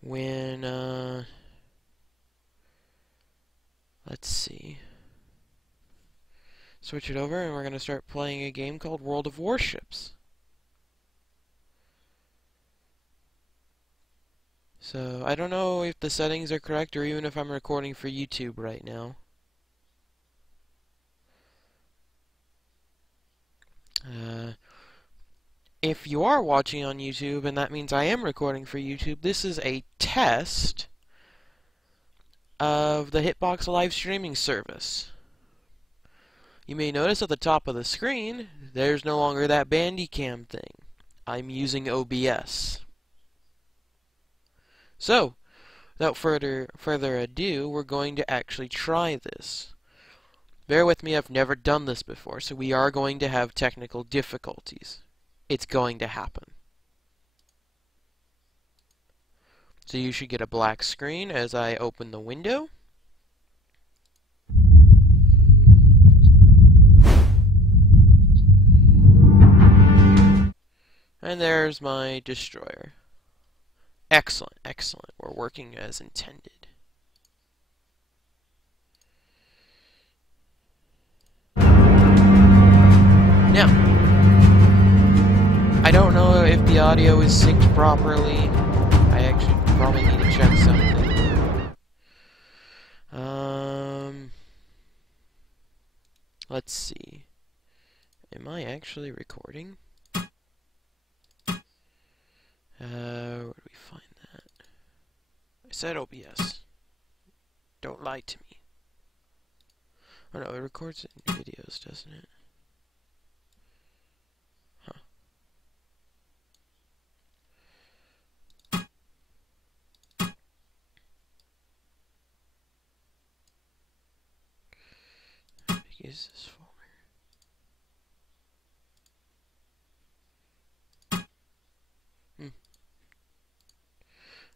when, let's see. Switch it over and we're going to start playing a game called World of Warships. So, I don't know if the settings are correct or even if I'm recording for YouTube right now. If you are watching on YouTube, and that means I am recording for YouTube, this is a test of the Hitbox live streaming service. You may notice at the top of the screen, there's no longer that Bandicam thing. I'm using OBS. So, without further ado, we're going to actually try this. Bear with me, I've never done this before, so we are going to have technical difficulties. It's going to happen. So you should get a black screen as I open the window. And there's my destroyer. Excellent, excellent. We're working as intended. Now, I don't know if the audio is synced properly. I actually probably need to check something. Let's see. Am I actually recording? Where do we find that? I said OBS. Don't lie to me. Oh no, it records it in videos, doesn't it? Is this folder?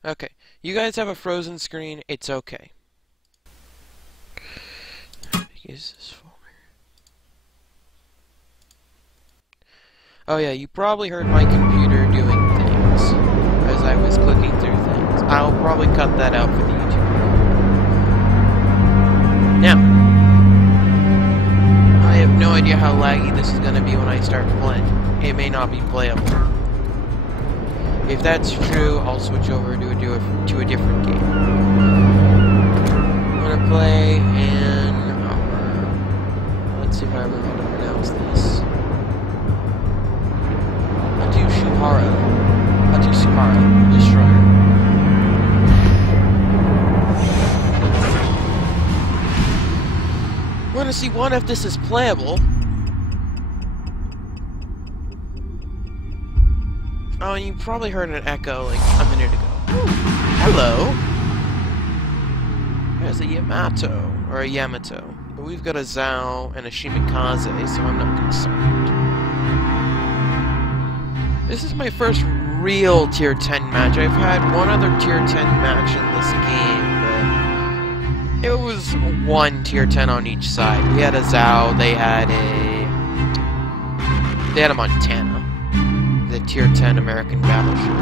Okay, you guys have a frozen screen, it's okay. Is this folder? Oh yeah, you probably heard my computer doing things as I was clicking through things. I'll probably cut that out for the YouTube. Now, I have no idea how laggy this is going to be when I start playing. It may not be playable. If that's true, I'll switch over to a different game. I'm going to play in let's see if I remember how to pronounce this. Hatsuhara Destroyer. We're going to see one if this is playable. Oh, and you probably heard an echo like a minute ago. Ooh, hello! There's a Yamato, or a Yamato. But we've got a Zhao and a Shimikaze, so I'm not concerned. This is my first real Tier 10 match. I've had one other Tier 10 match in this game, but it was one Tier 10 on each side. We had a Zhao, they had a Montana. The Tier 10 American battleship.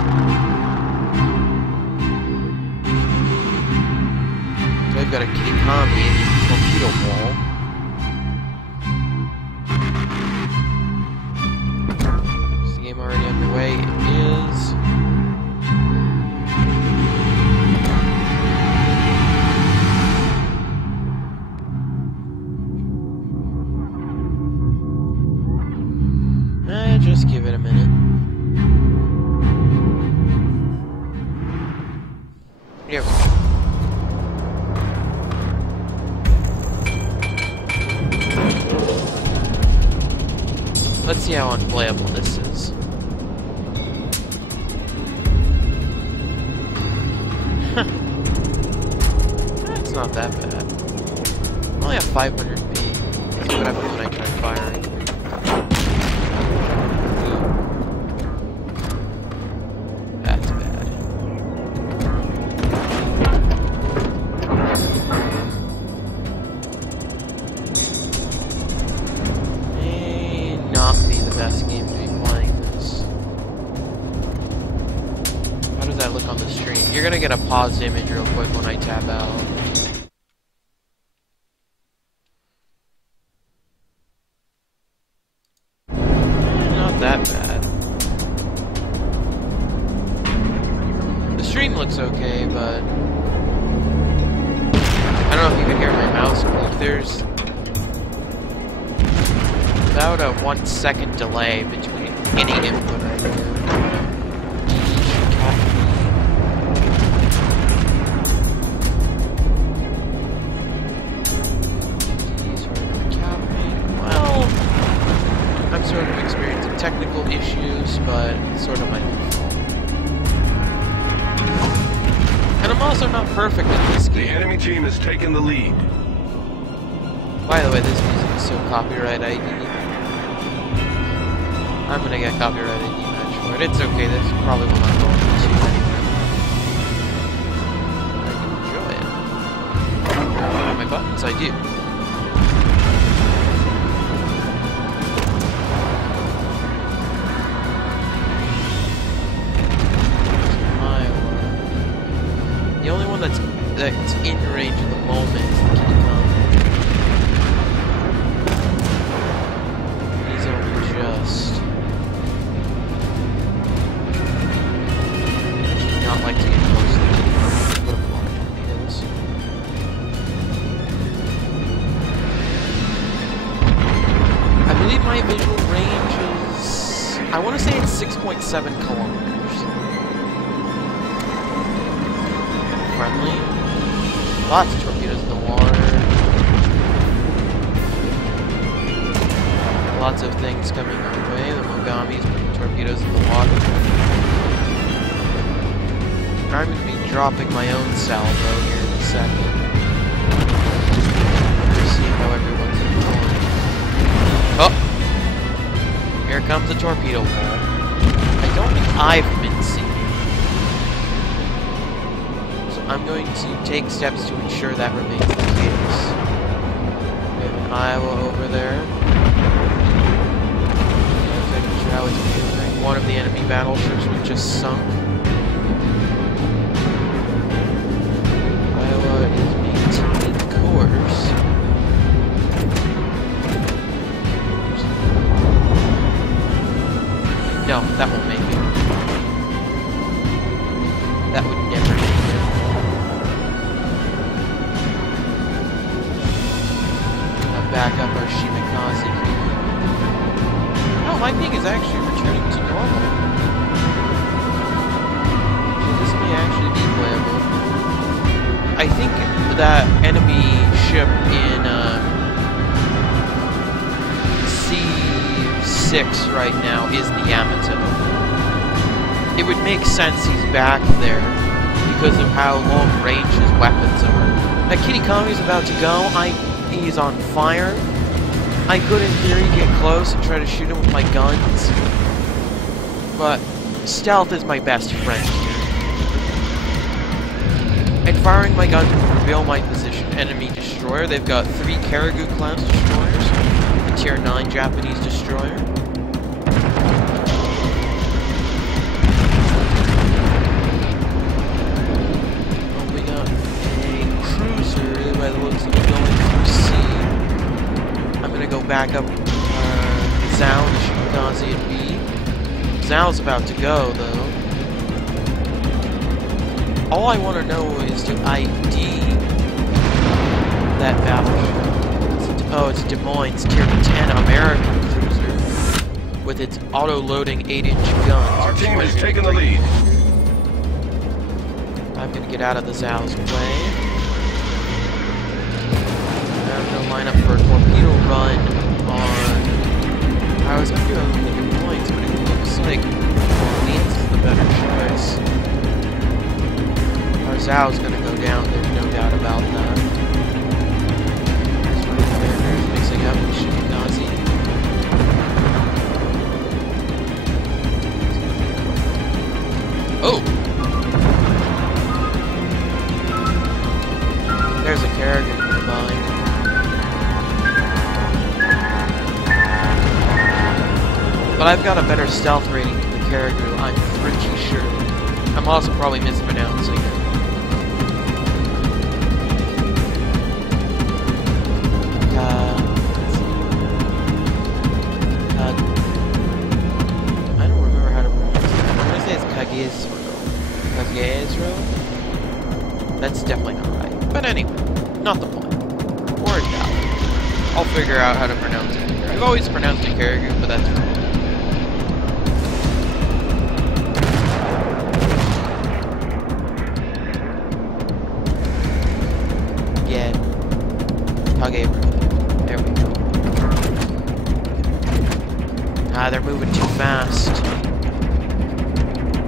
I've got a Kikami torpedo ball. Is the game already underway? It is. Just give it a minute. Here we go. Let's see how unplayable this is. It's not that bad. I only have 500 ping. Let's see what happens when I try firing. Best game to be playing this. How does that look on the Livestream. You're gonna get a paused image real quick when I tab out. Not that bad. The stream looks okay, but I don't know if you can hear my mouse click. There's about a 1 second delay between any input I do. Well, I'm sort of experiencing technical issues, but it's sort of my own fault. And I'm also not perfect in this game. The enemy team has taken the lead. By the way, this music is so copyright ID. I'm gonna get copyright ID match for it. It's okay, this probably will not go on YouTube anyway. I can enjoy it. What are my buttons? I do. The only one that's in range at the moment is the Kitty Kong. He's only just. I do not like to get close to the Kitty Kong. Put him on torpedoes. I believe my visual range is. I want to say it's 6.7 kilometers. Friendly. Lots of torpedoes in the water. Lots of things coming our way. The Mogamis putting torpedoes in the water. I'm going to be dropping my own salvo here in a second. Just see how everyone's doing. Oh! Here comes a torpedo wall. I don't think I've been seen. I'm going to take steps to ensure that remains the case. We have an Iowa over there. Making sure how it's maneuvering. One of the enemy battleships was just sunk. Iowa is maintaining course. No, that won't make it. That would never make it. Back up our Shimikaze here. No, my ping is actually returning to normal. So this may actually be playable. I think that enemy ship in C6 right now is the Yamato. It would make sense he's back there because of how long range his weapons are. That Kitty Kami's about to go. He's on fire. I could, in theory, get close and try to shoot him with my guns. But stealth is my best friend here. And firing my guns will reveal my position. Enemy destroyer. They've got 3 Karagu-class destroyers. A Tier 9 Japanese destroyer. Oh, we got a cruiser by the looks of it going through C. I'm gonna go back up Zhao, Shimikaze, and B. Zhao's about to go, though. All I want to know is to ID that battleship. It's a Des Moines Tier 10 American cruiser with its auto-loading 8-inch guns. Our team has taken the lead. I'm gonna get out of the Zhao's way. I'm gonna line up for a torpedo run on. I was gonna do it on the Des Moines, but it looks like Orleans is the better choice. Our Zhao's gonna go down, there's no doubt about that. There's one of the characters mixing up with Shimikaze. Oh! There's a character nearby. But I've got a better stealth rating than the character, I'm pretty sure. I'm also probably mispronouncing it. I don't remember how to pronounce it. I'm gonna say it's Kagezro. Kagezro? That's definitely not right. But anyway, not the point. Or is that? I'll figure out how to pronounce it. I've always pronounced it Karagu, but that's wrong. Yeah. Kagezro. There we go. Ah, they're moving too fast.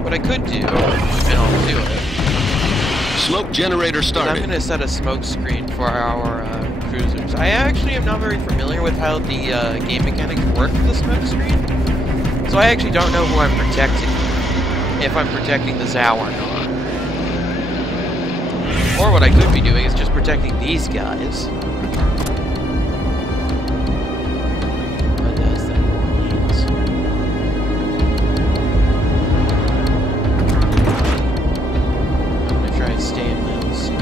What I could do, and I'll do it. Smoke generator started. I'm going to set a smoke screen for our cruisers. I actually am not very familiar with how the game mechanics work for the smoke screen. So I actually don't know who I'm protecting. If I'm protecting the Zao or not. Or what I could be doing is just protecting these guys. What does that mean? I'm gonna try and stay in my own speed.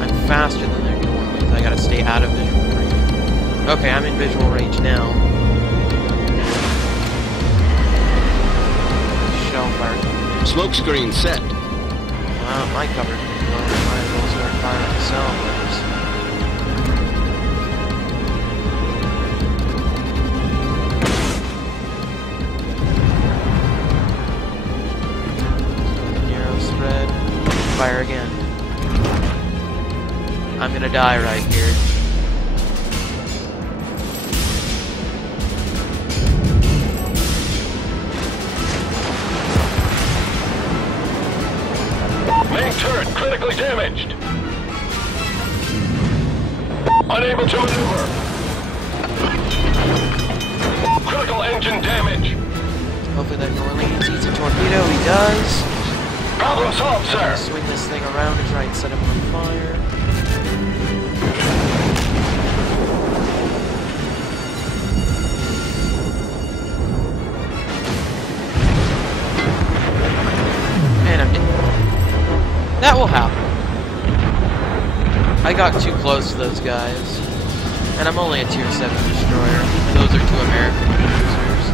I'm faster than they're going because I gotta stay out of visual range. Okay, I'm in visual range now. Shell fire. Smoke screen set. Well, my cover's pretty low. Might as well start firing salvos. Narrow spread. Fire again. I'm gonna die right here. Main turret critically damaged. Unable to maneuver. Critical engine damage. Hopefully that Norlane sees a torpedo. He does. Problem solved, I'm sir. gonna swing this thing around and try and set him on fire. And I'm dead. That will happen. I got too close to those guys. And I'm only a tier 7 destroyer. And those are 2 American cruisers.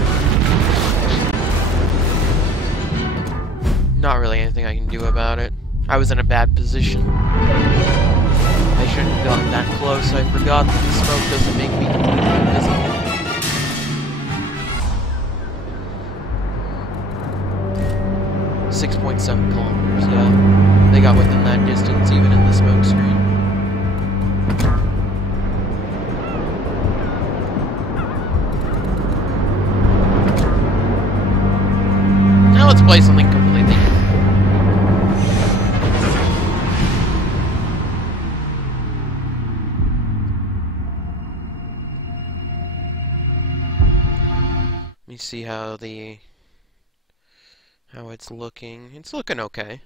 Not really anything I can do about it. I was in a bad position. I shouldn't have gotten that close. I forgot that the smoke doesn't make me invisible. .7 kilometers, yeah. They got within that distance, even in the smoke screen. Now let's play something completely different. Let me see how it's looking. It's looking okay.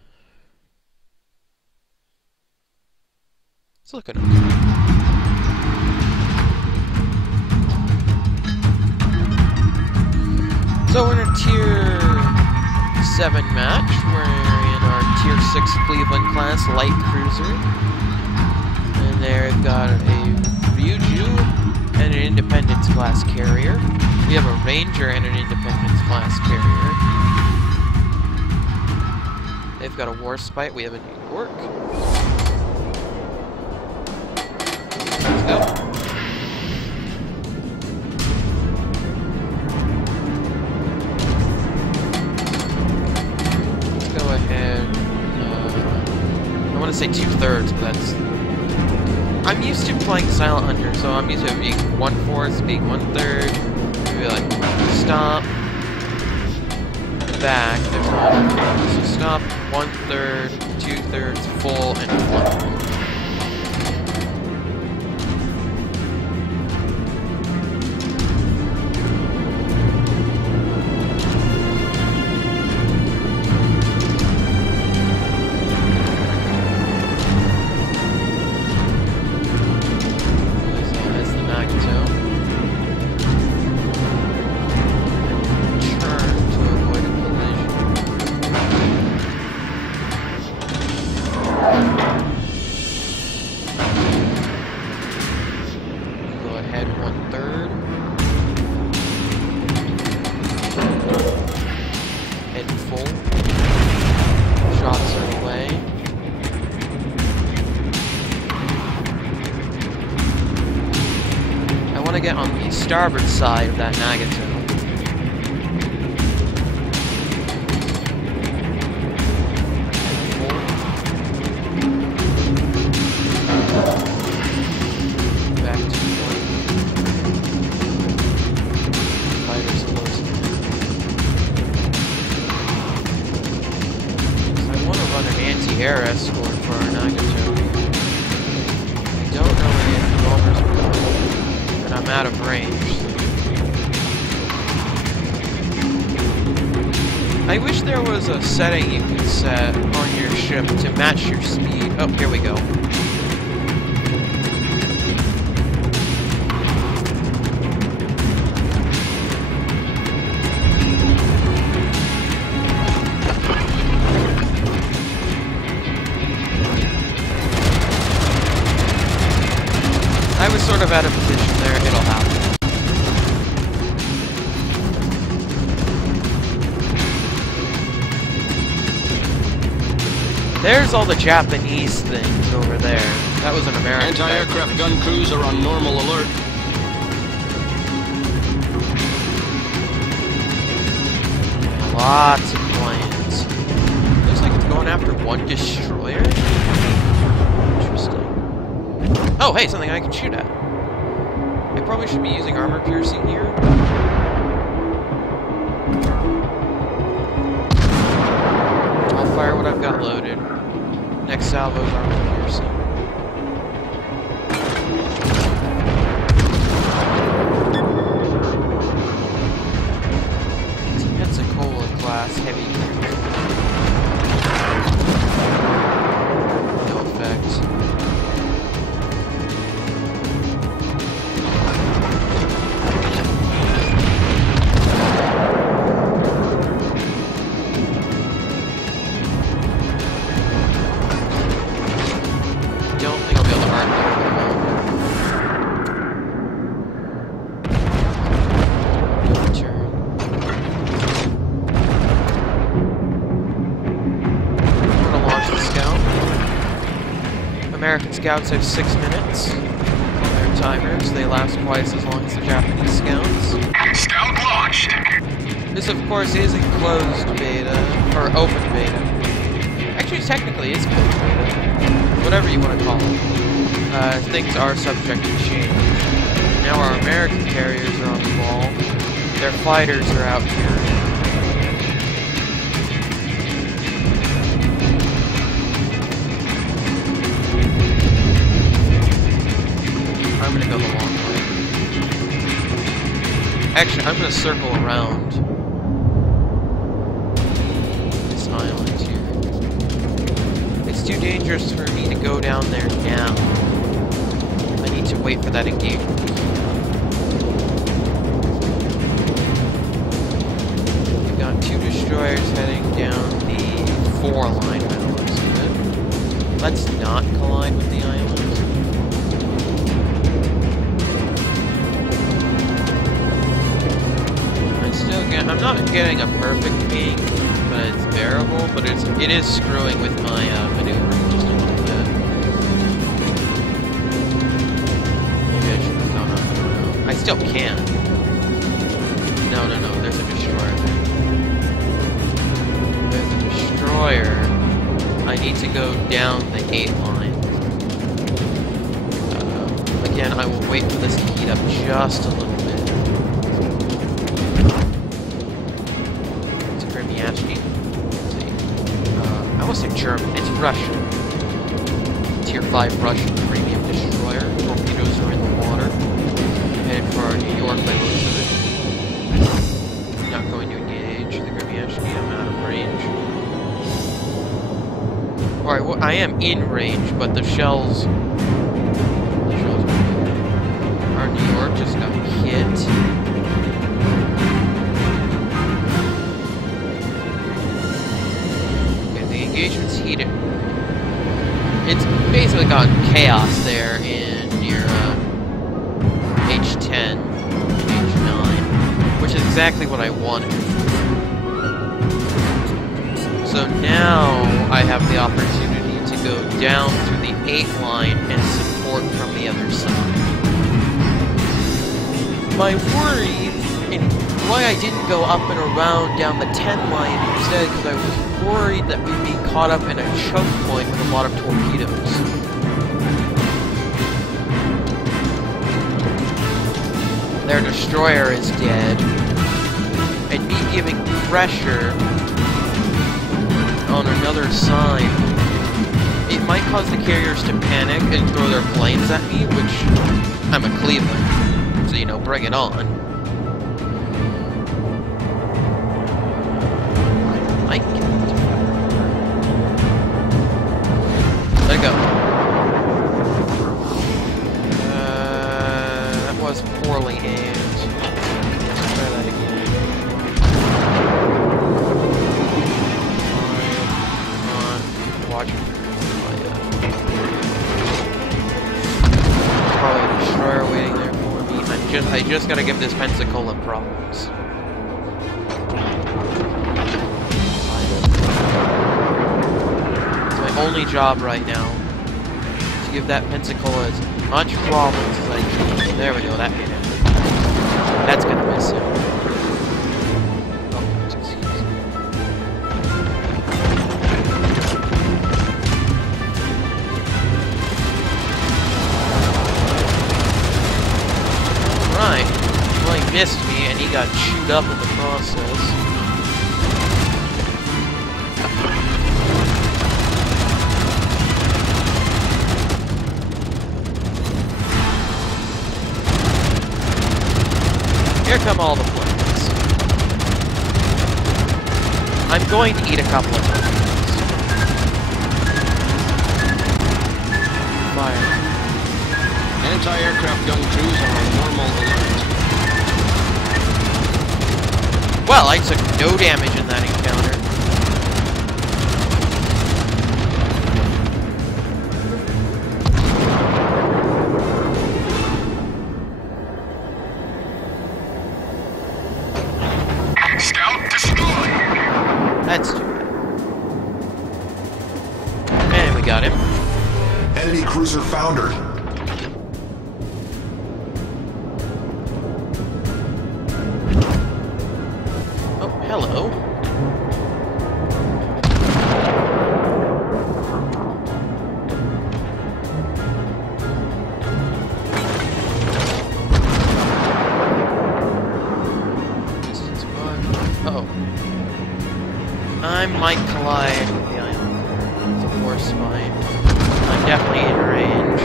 It's looking okay. So we're in a tier 7 match. We're in our tier 6 Cleveland class light cruiser. And they've got a Ryuju and an Independence class carrier. We have a Ranger and an Independence class carrier. They've got a Warspite, we have a New York. Let's go. Let's go ahead. I want to say 2/3, but that's... I'm used to playing Silent Hunter, so I'm used to it being 1/4, being 1/3. Maybe like, stop. Back, there's one. So stop, 1/3, 2/3, full, and flank. That's the Magneto. Turn to avoid a collision. get on the starboard side of that Nagato. Back to point. Fighters close. So I want to run an anti-air escort for our Nagato. I don't know any of the bombers are going, and I'm out of range. I wish there was a setting you could set on your ship to match your speed. Oh, here we go. I was sort of out of position there, it'll happen. There's all the Japanese things over there. That was an American. Anti-aircraft gun crews are on normal alert. Lots of planes. Looks like it's going after one destroyer. Interesting. Oh, hey, something I can shoot at. I probably should be using armor piercing here. I'll fire what I've got loaded. Next salvo's armor piercing. It's a Pensacola class heavy cruiser. No effect. American scouts have 6 minutes on their timers. They last twice as long as the Japanese scouts. Scout launched. This, of course, is a closed beta, or open beta. Actually, technically, it's closed beta. Whatever you want to call it. Things are subject to change. Now our American carriers are on the ball. Their fighters are out here. I'm gonna go the long way. Actually, I'm gonna circle around this island here. It's too dangerous for me to go down there now. I need to wait for that engagement. We've got 2 destroyers heading down the 4 line by the looks of it. Let's not collide with the island. I'm not getting a perfect ping, but it's bearable, but it is screwing with my maneuvering just a little bit. Maybe I should have gone up around. I still can. No, there's a destroyer there. There's a destroyer. I need to go down the 8 line. Again, I will wait for this to heat up just a little bit. I almost said German. It's Russian. Tier 5 Russian premium destroyer. Torpedoes are in the water. Headed for New York by the looks of it. Not going to engage the Grimyashki. I'm out of range. Alright, well, I am in range, but the shells... Our New York just got hit. Engagement's heated. It's basically gotten chaos there in near H10, H9, which is exactly what I wanted. So now I have the opportunity to go down through the 8 line and support from the other side. My worry, and why I didn't go up and around down the 10 line instead, because I was worried that we'd be caught up in a choke point with a lot of torpedoes. Their destroyer is dead, and me giving pressure on another side, it might cause the carriers to panic and throw their planes at me, which I'm a Cleveland, so you know, bring it on. I like it. Let it go. That was poorly aimed. Let's try that again. Come on, watch it. Probably a destroyer waiting there for me. I just gotta give this Pensacola problems. It's my only job right now. To give that Pensacola as much problems as I can. There we go, that hit him. That's gonna miss him. Oh, excuse me. Right. Well, he missed me, and he got chewed up in the process. Here come all the planes. I'm going to eat a couple of planes. Fire. Anti-aircraft gun crews are on normal alert. Well, I took no damage in that encounter. Scout destroyed. That's too bad. And we got him. Enemy cruiser foundered. Oh, hello. Distance 1. Uh-oh. I might collide with the island. It's a force fight. I'm definitely in range.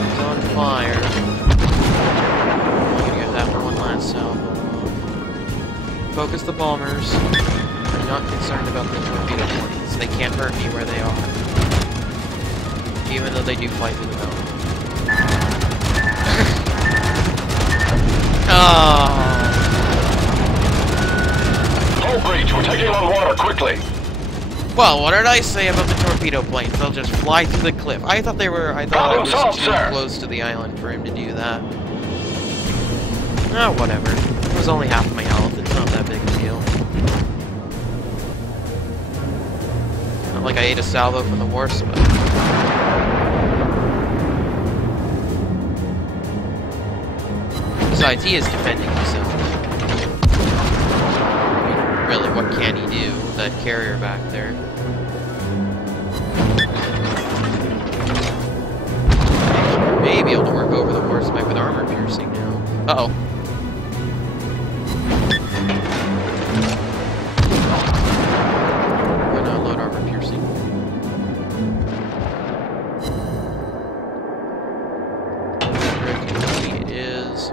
It's on fire. I'm gonna get that one last salvo. Focus the bombers. I'm not concerned about the torpedo points. They can't hurt me where they are. Even though they do fight through the mountain. Oh. Hull breach, we're taking on water quickly. Well, what did I say about the torpedo planes? They'll just fly through the cliff. I thought I Problem was solved, too sir. close to the island for him to do that. Oh, whatever. It was only half my health. It's not that big a deal. Not like I ate a salvo from the war spot. Besides, he is defending himself. Really, what can he do with that carrier back there? May be able to work over the war spec with armor piercing now. Uh-oh. Why not load armor piercing? It is.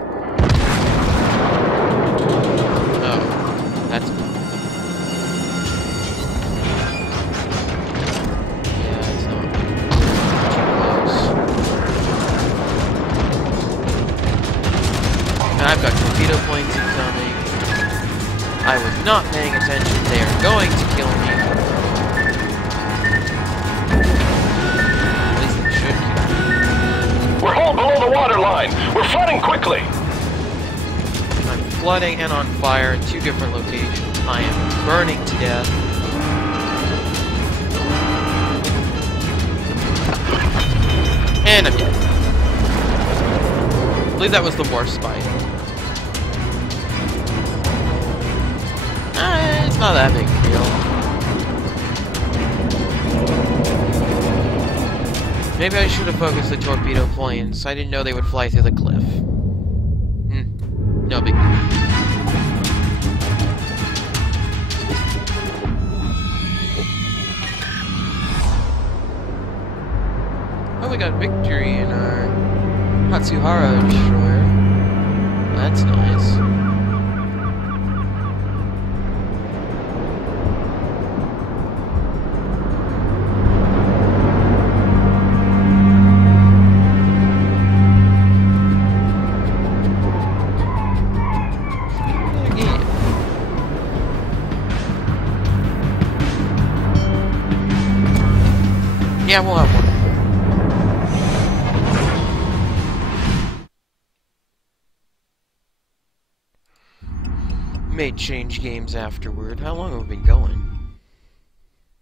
Oh, that's. Yeah, it's not too close. And I've got torpedo planes incoming. I was not paying attention. They are going to kill me. At least they should kill me. We're hauled below the water line. We're flooding quickly. I'm flooding and on fire in two different locations. I am burning to death. And I'm dead. I believe that was the warp spike. It's not that big a deal. Maybe I should have focused the torpedo planes. I didn't know they would fly through the cliff. No big deal. Oh, we got victory in our Hatsuhara destroyer. That's nice. Yeah, we'll have one. May change games afterward. How long have we been going?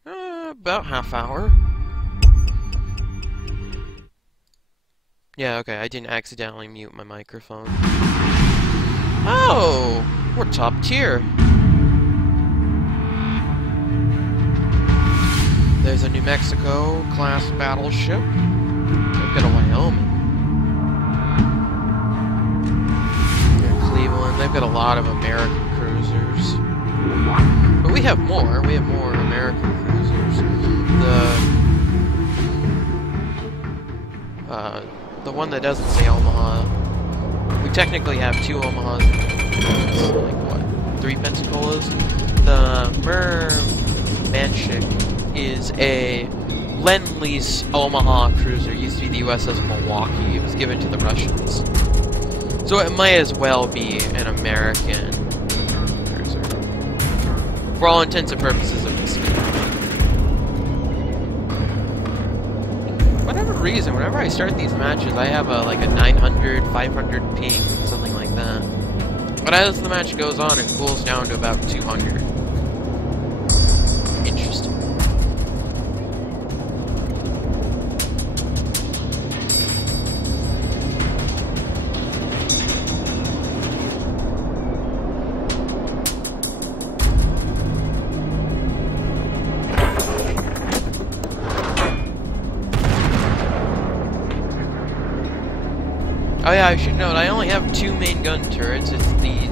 About half hour. Yeah, okay, I didn't accidentally mute my microphone. Oh! We're top tier. There's a New Mexico class battleship. We've got a Wyoming. Cleveland. They've got a lot of American cruisers. But we have more. We have more American cruisers. The one that doesn't say Omaha. We technically have 2 Omahas. It's like what? 3 Pensacola's? The Manchik is a Lend-Lease Omaha cruiser. It used to be the USS Milwaukee. It was given to the Russians. So it might as well be an American cruiser. For all intents and purposes of this game. Whatever reason, whenever I start these matches, I have like a 900, 500 ping, something like that. But as the match goes on, it cools down to about 200. Interesting. Oh yeah, I should note, I only have 2 main gun turrets. It's these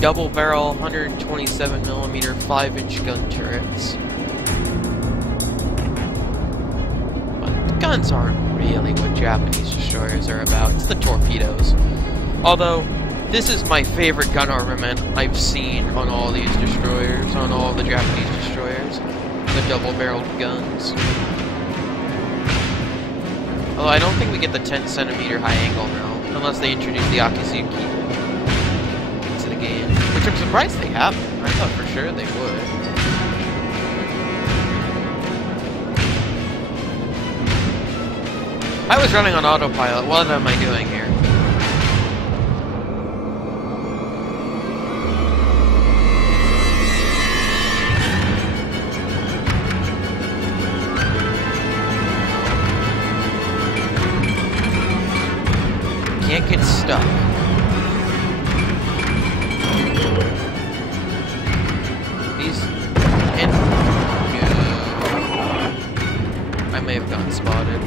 double-barrel 127mm 5-inch gun turrets. But the guns aren't really what Japanese destroyers are about. It's the torpedoes. Although, this is my favorite gun armament I've seen on all these destroyers, on all the Japanese destroyers. The double-barreled guns. Although I don't think we get the 10cm high angle now, unless they introduce the Akizuki into the game. Which I'm surprised they haven't. I thought for sure they would. I was running on autopilot. What am I doing here? Can't get stuck. These and I may have gotten spotted.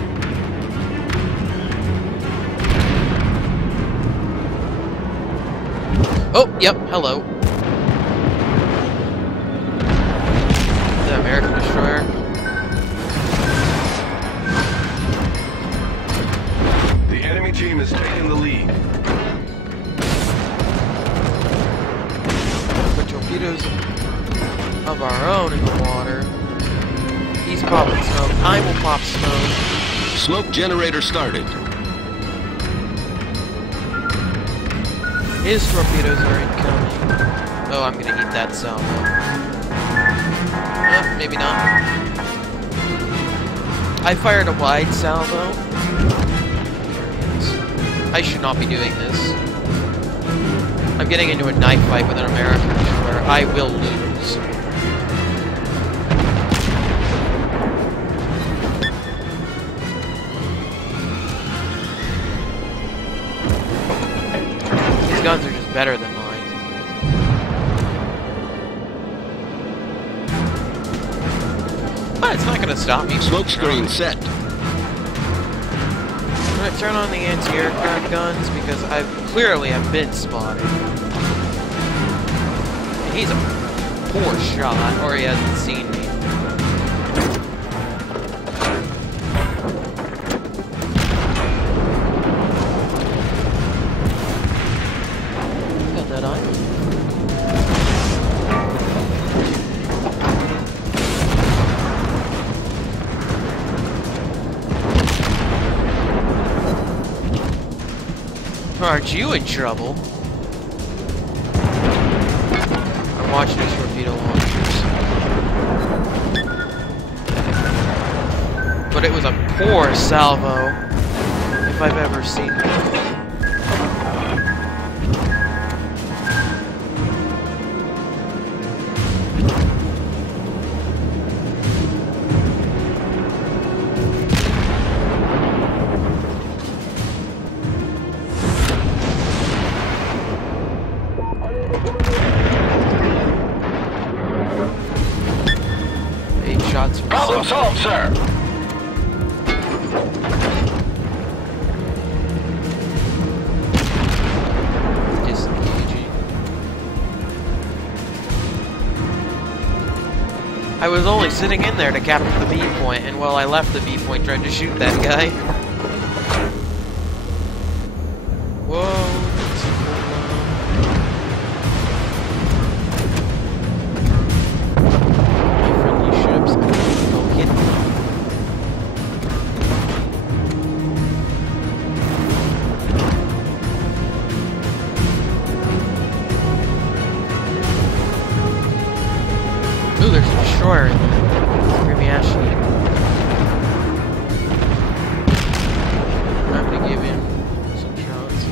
Oh, yep, hello. The American destroyer. Team is taking the lead. Put torpedoes of our own in the water. He's popping smoke. I will pop smoke. Smoke generator started. His torpedoes are incoming. Oh, I'm gonna eat that salvo. Maybe not. I fired a wide salvo. I should not be doing this. I'm getting into a knife fight with an American destroyer. I will lose. better than mine. But it's not going to stop me. Smoke screen set. I'm going to turn on the anti-aircraft guns because I clearly have been spotted. He's a poor shot, or he hasn't seen me. Got that eye. Aren't you in trouble? I'm watching his torpedo launchers. But it was a poor salvo, if I've ever seen one. Shots from Problem solved, sir. Disengaging. I was only sitting in there to capture the B point, and while I left the B point, tried to shoot that guy. Whoa. Ooh, there's a destroyer in there. Grimmy-Ashny. I'm gonna give him some shots.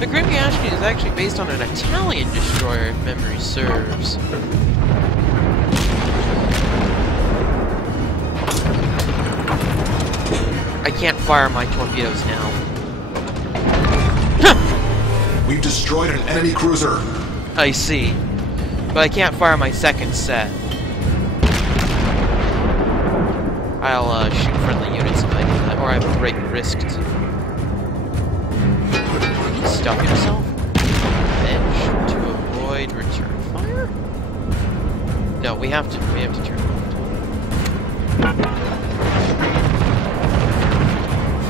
The Grimmy-Ashny is actually based on an Italian destroyer, if memory serves. I can't fire my torpedoes now. We've destroyed an enemy cruiser. I see. But I can't fire my second set. I'll shoot friendly units if I do that, or I have a great risk to. He's stuck himself. Edge to avoid return fire? No, we have to turn left.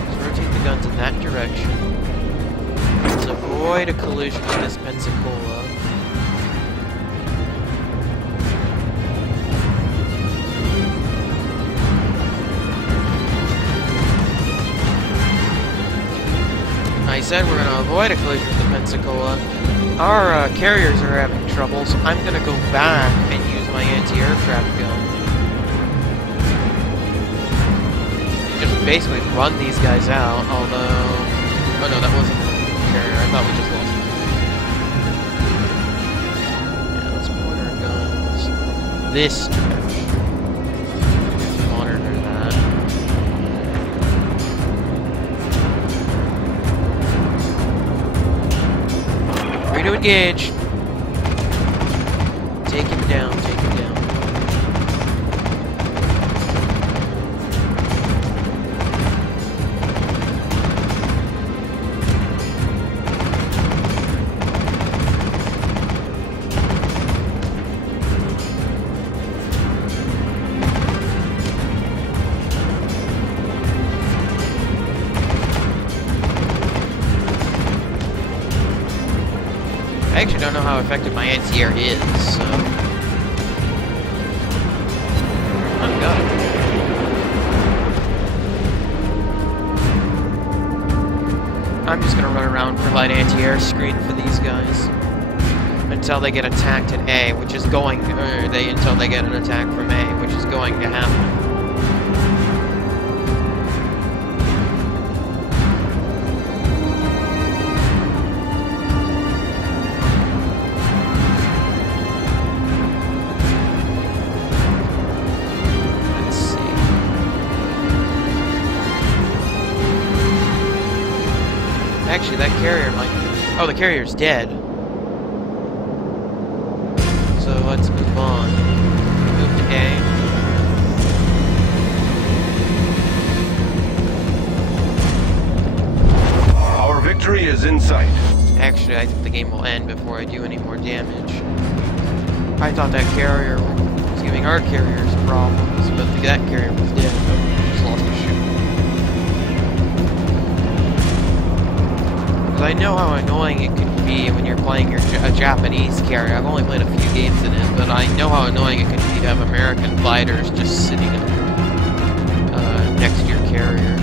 Let's rotate the guns in that direction. Let's avoid a collision with this Pensacola. I said we're going to avoid a collision with the Pensacola. Our carriers are having trouble, so I'm going to go back and use my anti-aircraft gun. Just basically run these guys out, although... Oh no, that wasn't the carrier. I thought we just lost it. Yeah, let's point our guns this direction. Monitor that. Ready to engage. Take him down, take him down. I actually don't know how effective my anti-air is, so... Oh god. I'm just gonna run around and provide anti-air screen for these guys. Until they get attacked at A, which is going... until they get an attack from A, which is going to happen. Actually, that carrier might... Oh, the carrier's dead. let's move on. Move to A. Our victory is in sight. Actually, I think the game will end before I do any more damage. I thought that carrier was giving our carriers problems, but that carrier was dead. Just lost a ship. Because I know how annoying it can be when you're playing a Japanese carrier. I've only played a few games in it, but I know how annoying it can be to have American fighters just sitting next to your carrier,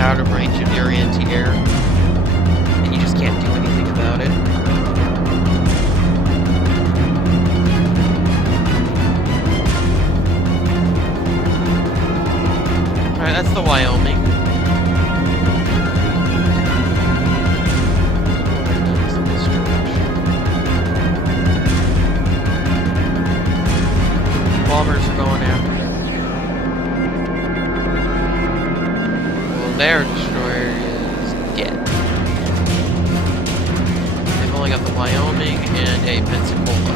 out of range of your anti-air, and you just can't do anything about it. Alright, that's the Wyoming. Bombers are going after it. Well, their destroyer is dead. They've only got the Wyoming and a Pensacola.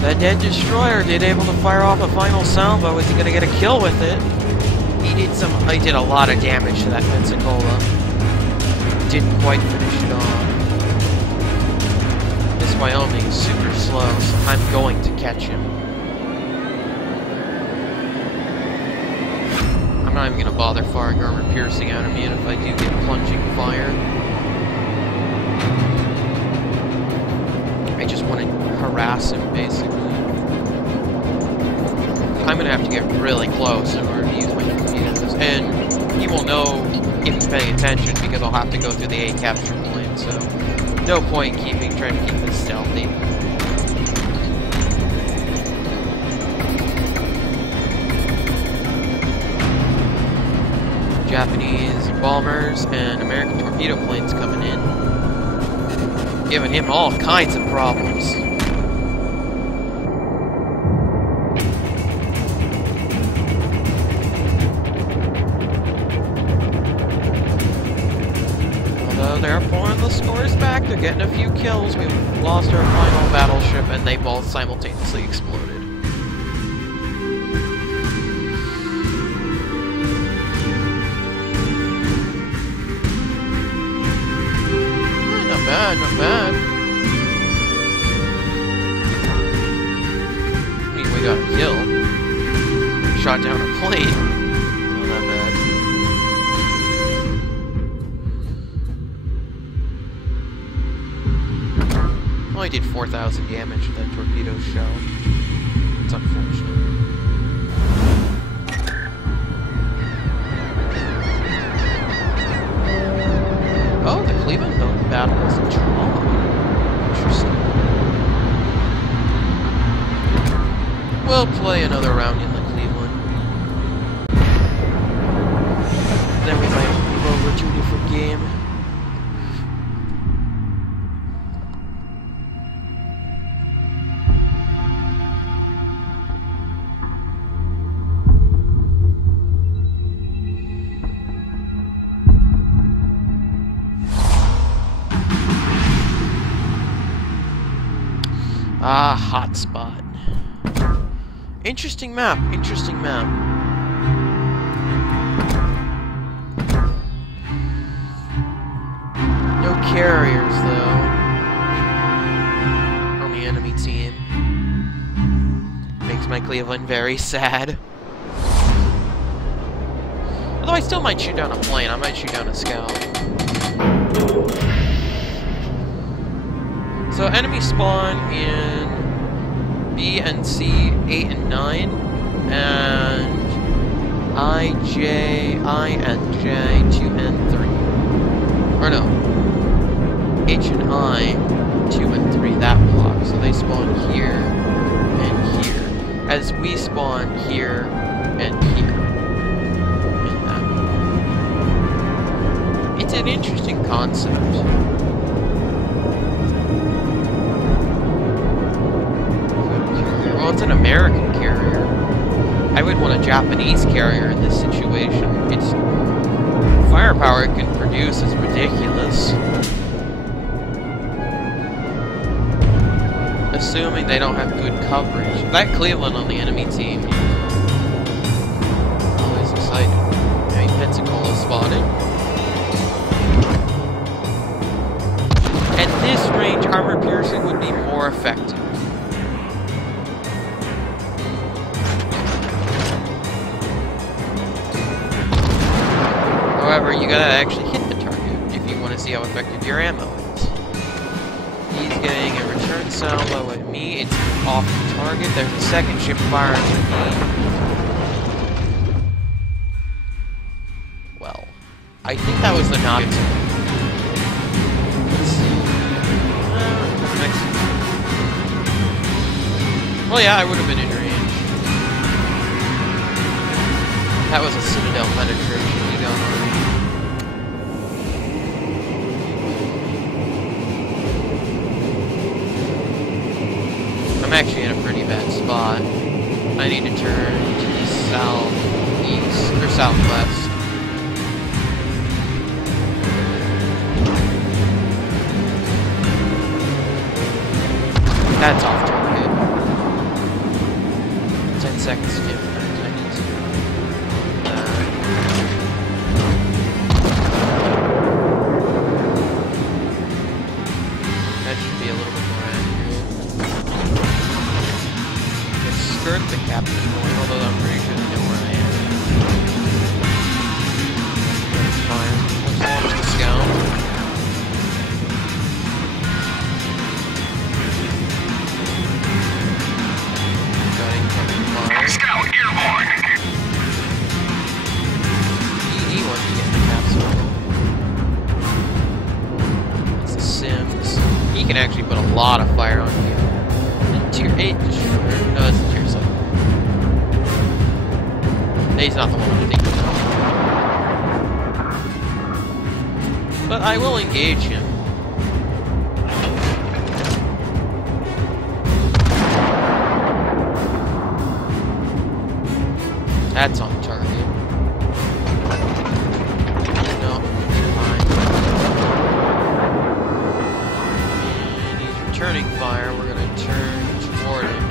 That dead destroyer did able to fire off a final salvo. Is he gonna get a kill with it? He did a lot of damage to that Pensacola. Didn't quite finish it off. This Wyoming is super slow, so I'm going to catch him. I'm not even gonna bother firing armor piercing out of me, and if I do get plunging fire, I just want to harass him, basically. I'm gonna have to get really close in order to use my torpedoes, and he will know if he's paying attention because I'll have to go through the A capture point, so no point in trying to keep this stealthy. Japanese bombers and American torpedo planes coming in, giving him all kinds of problems. Although they're pulling the scores back, they're getting a few kills. We lost our final battleship and they both simultaneously exploded. Not bad, not bad. I mean, we got a kill. Shot down a plane. Not that bad. Only did 4,000 damage with that torpedo shell. It's unfortunate. Oh, the Cleveland battle was a draw. Interesting. We'll play another round in the Cleveland. Then we might move over to a different game. Ah, hotspot. Interesting map, interesting map. No carriers, though, on the enemy team. Makes my Cleveland very sad. Although I still might shoot down a plane, I might shoot down a scout. So enemy spawn in B and C 8 and 9, and I and J 2 and 3. Or no, H and I 2 and 3, that block. So they spawn here and here, as we spawn here and here. In that. It's an interesting concept. Well, it's an American carrier. I would want a Japanese carrier in this situation. Its firepower it can produce is ridiculous. assuming they don't have good coverage. That Cleveland on the enemy team, always excited. Hey, Pensacola spotted. At this range, armor piercing would be more effective. However, you gotta actually hit the target if you want to see how effective your ammo is. He's getting a return salvo at me. It's off the target. There's a second ship firing at me. Well, I think that was the Nazi. Let's see. Well, yeah, I would have been in range. That was a Citadel penetration going on. I'm actually in a pretty bad spot. I need to turn to the southeast, or southwest. That's off target. 10 seconds to get back. I need to. That should be a little bit more accurate. Let's skirt the captain point, although I'm pretty sure they know where I am. That's fine. Let's launch the scout. Scout airborne. He wants to get in the capsule. It's the Sims. He can actually put a lot of fire on you. And tier 8 destroyer. No, it's tier 7. He's not the one I'm thinking of. But I will engage him. That's on target. No, fine. And he's returning fire. We're gonna turn toward him.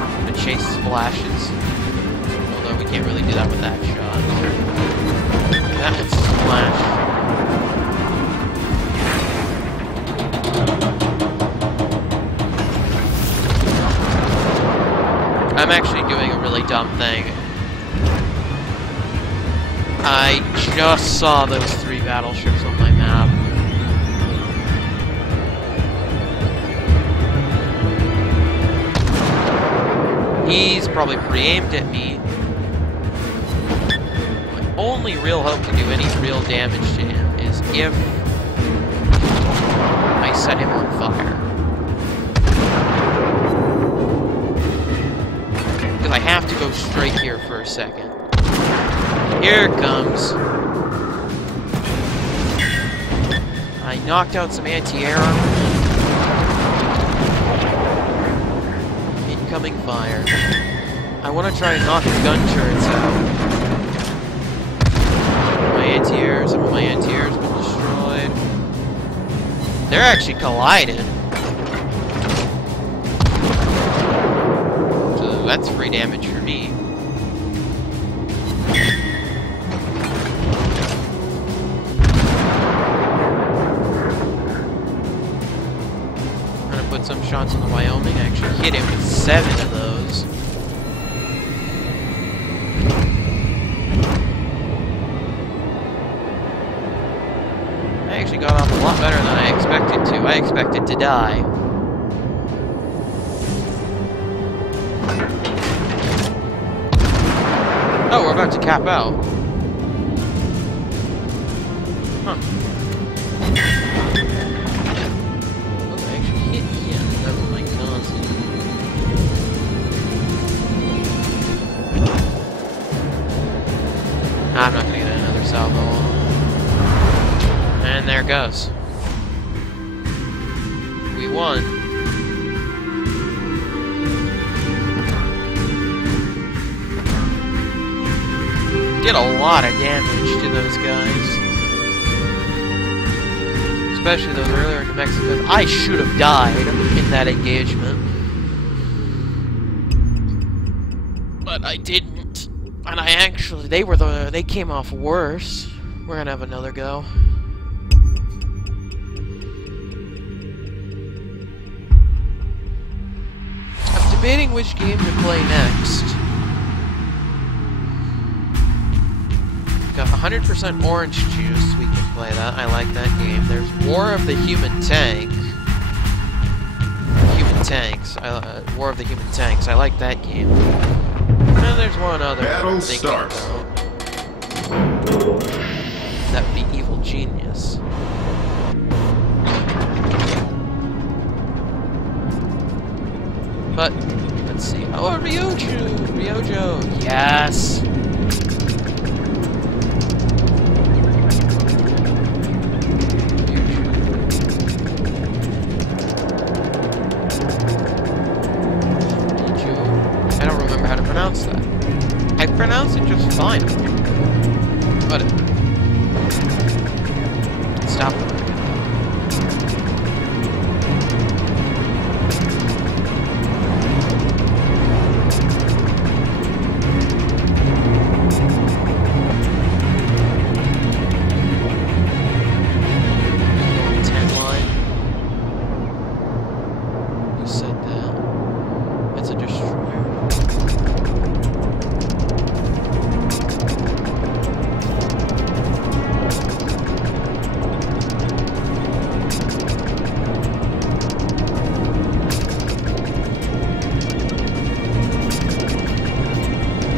I'm gonna chase splashes. Although we can't really do that with that shot. That one's splash. I'm actually doing a really dumb thing. I just saw those 3 battleships on my map. He's probably pre-aimed at me. My only real hope to do any real damage to him is if I set him on fire. I have to go straight here for a second. Here it comes. I knocked out some anti-air armor. Incoming fire. I want to try and knock the gun turrets out. Some of my anti-airs have been destroyed. They're actually collided. That's free damage for me. I'm gonna put some shots on the Wyoming. I actually hit him with 7 of those. I actually got off a lot better than I expected to. I expected to die. Oh, we're about to cap out. Huh. Oh, I actually hit him. That was my cousin. I'm not gonna get another salvo on. And there it goes. We won. Did a lot of damage to those guys. especially those earlier in New Mexico. I should have died in that engagement. But I didn't. And I actually, they came off worse. We're gonna have another go. I'm debating which game to play next. Got 100% orange juice, we can play that, I like that game. There's War of the Human Tank. War of the Human Tanks, I like that game. And there's one other. Battle starts. That would be Evil Genius. But, let's see. Oh, Ryojo! Yes! I don't remember how to pronounce that. I pronounce it just fine. But stop it.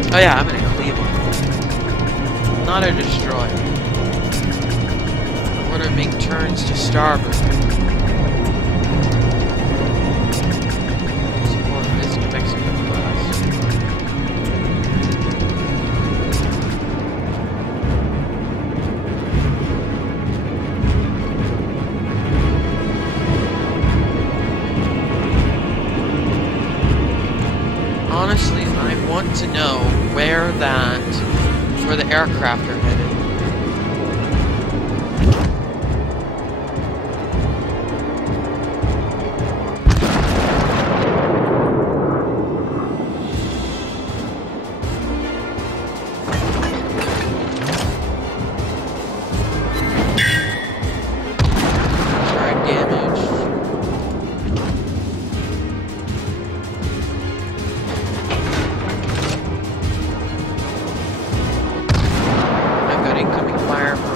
Oh yeah, I'm gonna cleave him. Not a destroyer. I'm gonna make turns to starboard. Support this New Mexico class. Honestly, I want to know where the aircraft are headed. Strike damage. Incoming fire from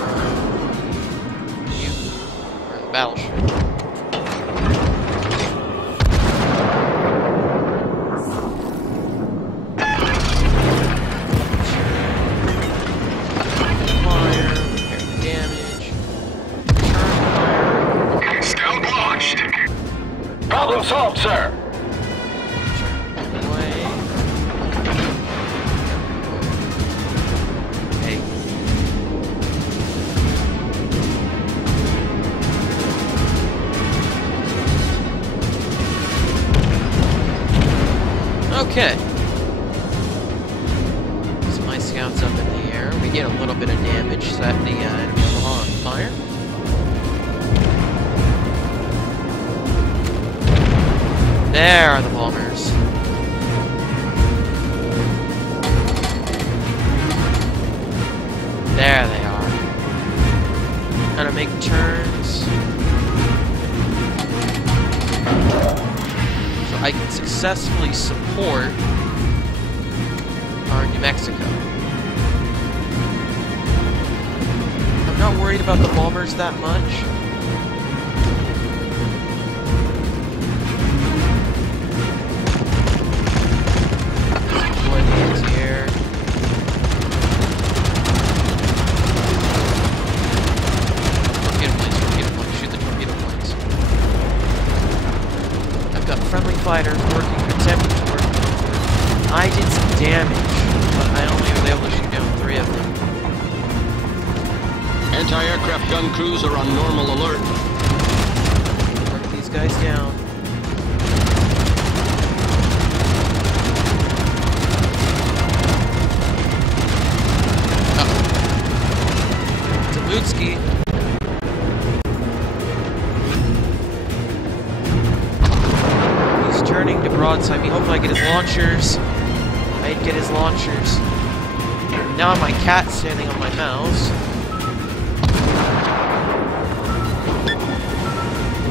you, or the battleship. Fire, repair the damage. Return fire. Scout launched. Problem solved, sir. Okay. So my scout's up in the air. We get a little bit of damage, set the enemy on fire. There are the bombers. There they are. Gotta make turns. I can successfully support our New Mexico. I'm not worried about the bombers that much. Deploy the anti-air. Torpedo planes, shoot the torpedo planes. I've got friendly fighters working, attempting to work. I did some damage, but I only was able to shoot down 3 of them. Anti-aircraft gun crews are on normal alert. Work these guys down. Uh-oh. It's a Mootski. broadside me. Hopefully I get his launchers. I did get his launchers. Now my cat's standing on my mouse.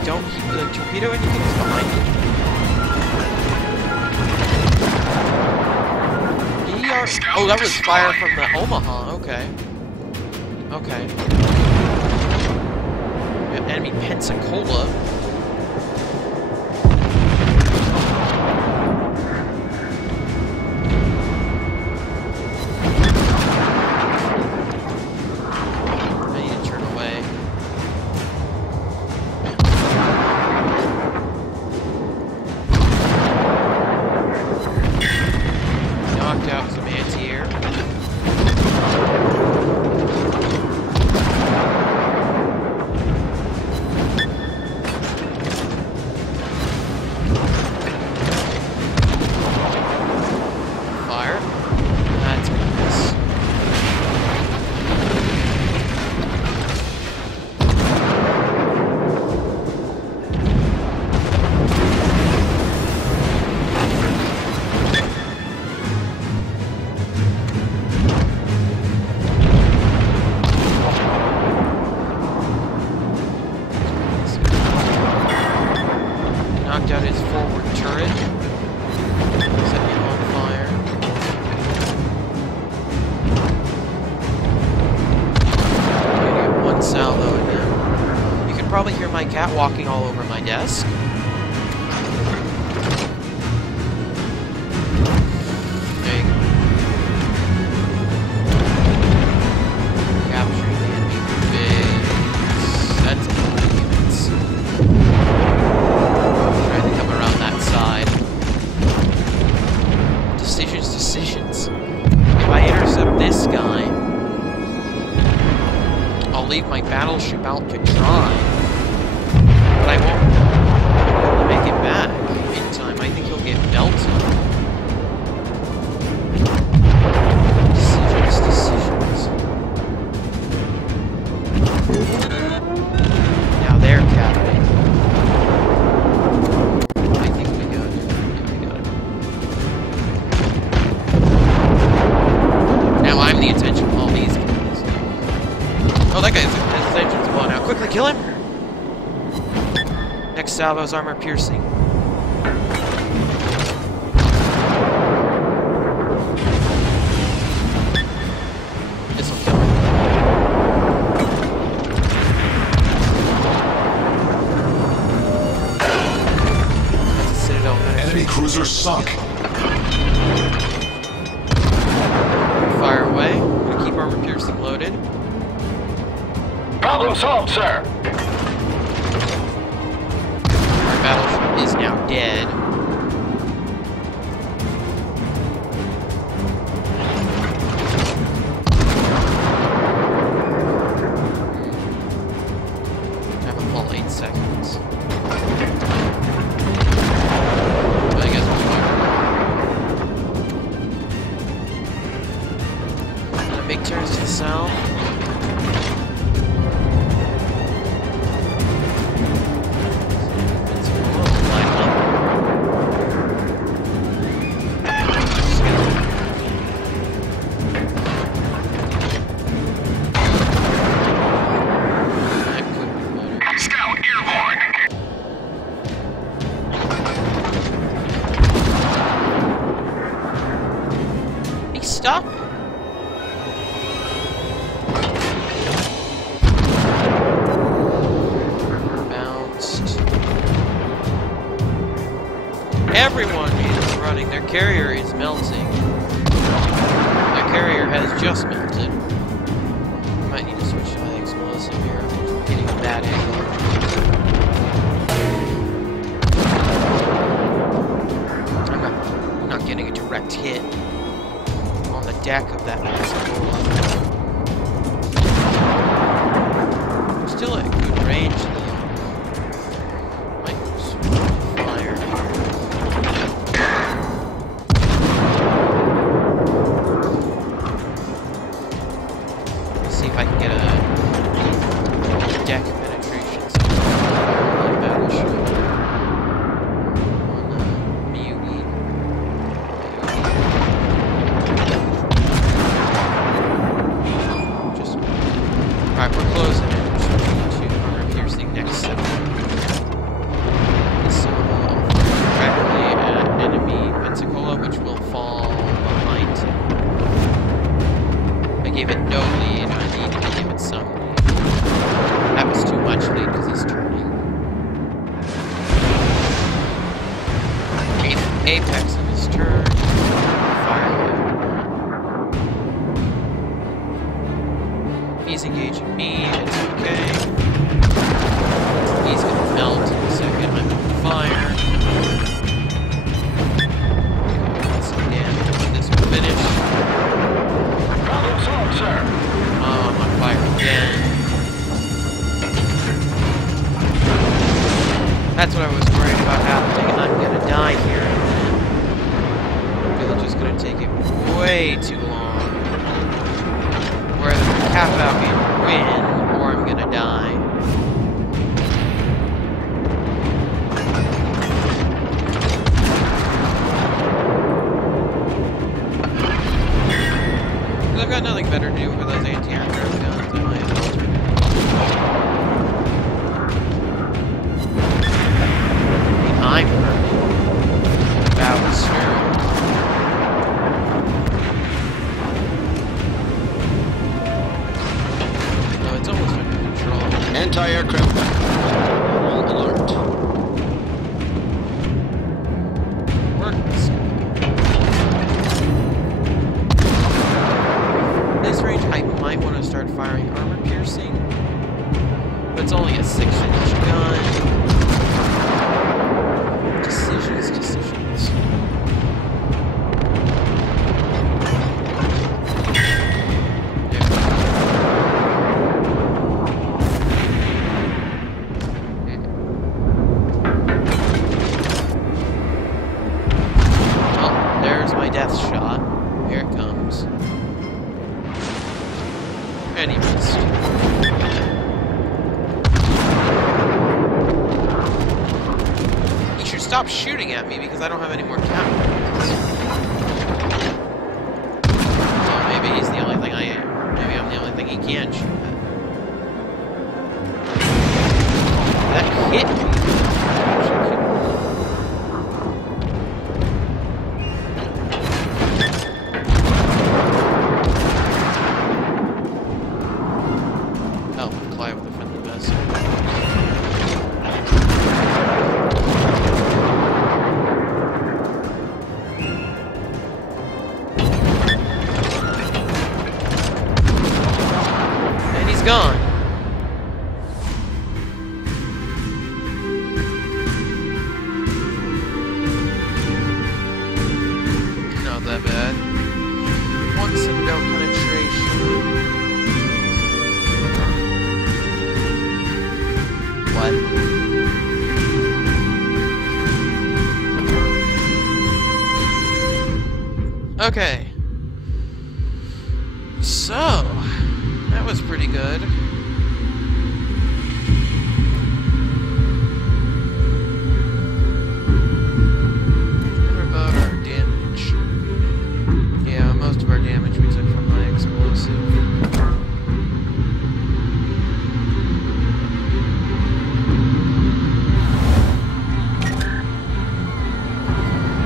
Don't keep the torpedo indicators behind me. Oh, that was fire from the Omaha. Okay. Okay. We have enemy Pensacola. I need to turn away. Knocked out some anti-air. Fire. That's gonna miss. Knocked out his forward turret. Set him on fire. I'm gonna get one salvo in him. You can probably hear my cat walking all over my desk. There you go. Capturing the enemy base. That's units. Trying to come around that side. Decisions. If I intercept this guy, I'll leave my battleship out to dry. But I won't be able to make it back in time. I think he'll get melted. Decisions. Now they're capturing. I think we got it. Yeah, we got it. Now I'm the attention of all these guys. Oh, that guy's his attention's blown out. Quickly kill him! Next salvo's armor piercing. This'll kill him. That's a Citadel Enemy penetration. cruiser sunk. Fire away. Gonna keep armor piercing loaded. Problem solved, sir. Our battleship is now dead. I have a full 8 seconds. I guess we'll fire. Big turns to the south. Stop! Bounced. Everyone is running. Their carrier is melting. Their carrier has just melted. Might need to switch to the explosive here. I'm getting a bad angle. I'm not getting a direct hit on the deck of that Pensacola. Still at good range though. Might fire here. Let's see if I can get a deck penetration. On the Mu Alright, we're closing in. Switching to armor piercing next second. This will directly at enemy Pensacola, which will fall behind him. I gave it no lead. I needed to give it some lead. That was too much lead because he's turning. Apex of his turn. Fire. He's engaging me. It's okay. He's gonna melt in a second. I'm on fire. Some damage, but this will finish. Problem solved, sir. I'm on fire again. That's what I was worried about happening. I'm gonna die here. It's just gonna take it way too long. Where they're gonna cap out me and win, or I'm gonna die. I've got nothing better to do with those anti-aircraft guns than my alternate. I mean, I'm hurting. Battle is stirring. Anti-aircraft all alert. Works. This range, I might want to start firing armor piercing, but it's only a 6-inch gun. Decisions. Death shot. Here it comes. And he missed. He should stop shooting at me because I don't have any more counter. Well, maybe he's the only thing I am. Maybe I'm the only thing he can shoot at. That hit me. Gone. Not that bad. One Citadel penetration. What? Okay. So, that was pretty good. What about our damage? Yeah, most of our damage we took from my explosive.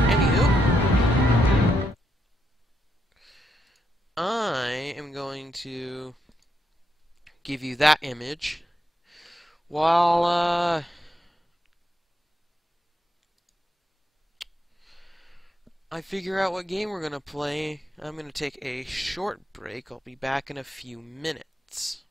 Anywho, I am going to give you that image while I figure out what game we're gonna play. I'm gonna take a short break. I'll be back in a few minutes.